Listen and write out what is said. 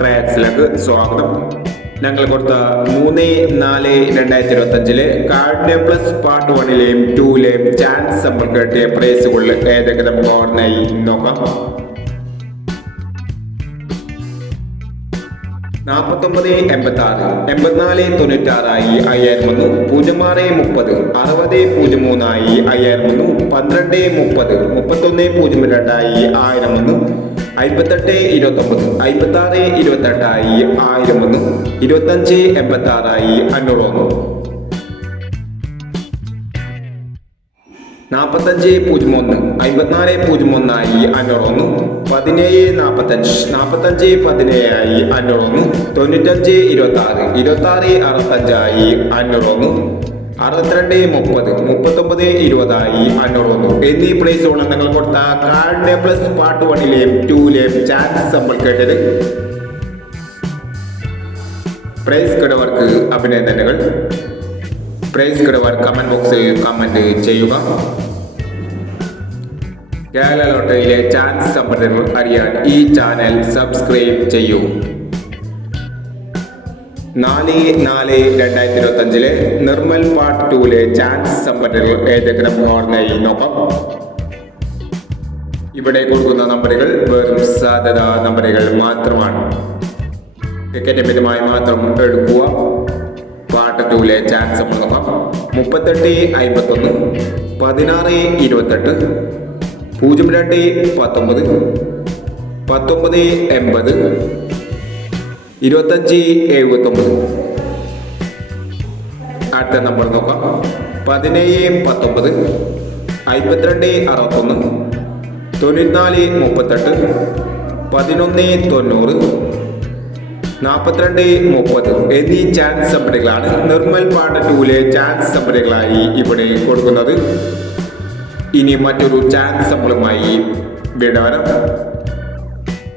ട്രാക്സിലേക്ക് സ്വാഗതം. ഞങ്ങൾ കൊടുത്ത മൂന്ന് നാല് രണ്ടായിരത്തി ഇരുപത്തി അഞ്ചിൽ കാർഡിനെ പ്ലസ് പാർട്ട് വണ്ണിലെയും ടൂലെയും ചാൻസ് നമ്മൾ കിട്ടിയ പ്രൈസുകളിൽ ഏതൊക്കെ നമുക്ക് ഓർമ്മയായി നോക്കാം. നാൽപ്പത്തൊമ്പത് എൺപത്തി ആറ് എൺപത്തിനാല് തൊണ്ണൂറ്റാറായി അയ്യായിരം വന്നു പൂജ്യം ആറ് മുപ്പത് അറുപത് പൂജ്യം മൂന്നായി അയ്യായിരം വന്നു പന്ത്രണ്ട് മുപ്പത് മുപ്പത്തൊന്ന് പൂജ്യം രണ്ടായി ആയിരം വന്നു അമ്പത്തെട്ട് ഇരുപത്തൊമ്പത് അൻപത്താറ് ഇരുപത്തെട്ടായി ആയിരം ഒന്ന് ഇരുപത്തഞ്ച് എൺപത്തി ആറായി അഞ്ഞൂറ് ഒന്ന് നാൽപ്പത്തഞ്ച് പൂജ്യം ഒന്ന് അമ്പത്തിനാല് പൂജ്യം ഒന്നായി അഞ്ഞൂറ് ഒന്ന് പതിനേഴ് നാൽപ്പത്തഞ്ച് നാൽപ്പത്തഞ്ച് പതിനേഴായി അഞ്ഞൂറ് ഒന്ന് തൊണ്ണൂറ്റഞ്ച് ഇരുപത്തി ആറ് ഇരുപത്തി ആറ് അറുപത്തഞ്ചായി അഞ്ഞൂറ് ഒന്ന് അറുപത്തിരണ്ട് മുപ്പത് മുപ്പത്തൊമ്പത് ഇരുപതായി അഞ്ഞൂറ് എന്നീ എന്നീ ഓണം നിങ്ങൾ കൊടുത്ത കാർഡിന്റെ പ്ലസ് പാർട്ട് വണ്ണിലെയും ടൂലെയും ചാൻസ് നമ്മൾ കേട്ടത്. പ്രൈസ് കിടവർക്ക് അഭിനന്ദനങ്ങൾ. പ്രൈസ് കിടവർ കമന്റ് ബോക്സിൽ കമന്റ് ചെയ്യുക. കേരള ലോട്ടറിയിലെ ചാൻസ് സമ്പർക്കങ്ങൾ അറിയാൻ ഈ ചാനൽ സബ്സ്ക്രൈബ് ചെയ്യൂ. നാല് നാല് രണ്ടായിരത്തി ഇരുപത്തി അഞ്ചിലെ നിർമ്മൽ പാർട്ട് ടൂലെ ചാൻസ് സമ്പന്നർ ഏതെങ്കിലും ഓർമ്മയിൽ നോക്കാം. ഇവിടെ കൊടുക്കുന്ന നമ്പറുകൾ വെറും സാധ്യത നമ്പറുകൾ മാത്രമാണ്. ക്രിക്കറ്റ് മിതമായി മാത്രം എടുക്കുക. പാർട്ട് ടൂലെ ചാൻസ് നോക്കാം. മുപ്പത്തെട്ട് അമ്പത്തൊന്ന് പതിനാറ് ഇരുപത്തെട്ട് പൂജ്യം രണ്ട് പത്തൊമ്പത് പത്തൊമ്പത് എൺപത് ഇരുപത്തഞ്ച് എഴുപത്തൊമ്പത്. അടുത്ത നമ്പർ നോക്കാം. പതിനേഴ് പത്തൊമ്പത് അമ്പത്തിരണ്ട് അറുപത്തൊന്ന് തൊണ്ണൂറ്റിനാല് മുപ്പത്തെട്ട് പതിനൊന്ന് തൊണ്ണൂറ് നാൽപ്പത്തിരണ്ട് മുപ്പത് എന്നീ ചാൻസ് സമ്പടികളാണ് നിർമ്മൽ പാട്ട ടൂലെ ചാൻസ് സമ്പടികളായി ഇവിടെ കൊടുക്കുന്നത്. ഇനി മറ്റൊരു ചാൻസ് സമ്പളുമായി വീണ്ടും